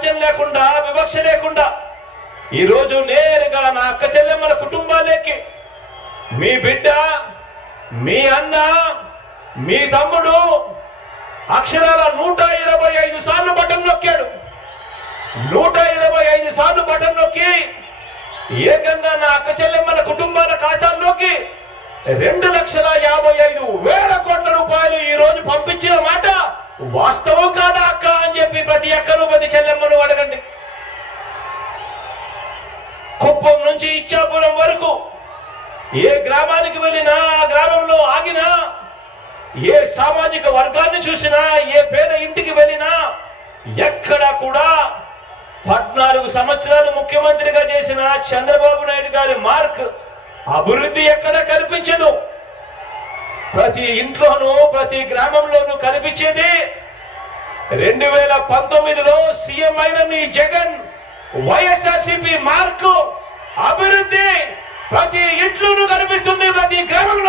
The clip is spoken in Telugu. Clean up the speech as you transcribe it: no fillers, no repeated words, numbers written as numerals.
రాజ్యం లేకుండా, వివక్ష లేకుండా ఈరోజు నేరుగా నా అక్క చెల్లెమ్మల కుటుంబాలకి మీ బిడ్డ, మీ అన్న, మీ తమ్ముడు అక్షరాల 125 సార్లు బటన్ నొక్కాడు. 125 సార్లు బటన్ నొక్కి ఏకంగా నా అక్క చెల్లెమ్మల కుటుంబాల ఖాతాల్లోకి 2,55,000 కోట్ల రూపాయలు ఈ రోజు పంపించిన మాట వాస్తవం కాదా అక్క అని చెప్పి ప్రతి అక్కను, ప్రతి చెల్లెమ్మను అడగండి. కుప్పం నుంచి ఇచ్చాపురం వరకు ఏ గ్రామానికి వెళ్ళినా, ఆ గ్రామంలో ఆగినా, ఏ సామాజిక వర్గాన్ని చూసినా, ఏ పేద ఇంటికి వెళ్ళినా ఎక్కడా కూడా 14 సంవత్సరాలు ముఖ్యమంత్రిగా చేసిన చంద్రబాబు నాయుడు గారి మార్క్ అభివృద్ధి ఎక్కడ కనిపించదు. ప్రతి ఇంట్లోనూ, ప్రతి గ్రామంలోనూ కనిపించేది 2019లో సీఎం అయిన మీ జగన్ వైఎస్ఆర్సీపీ మార్కు అభివృద్ధి ప్రతి ఇంట్లోనూ కనిపిస్తుంది, ప్రతి గ్రామంలో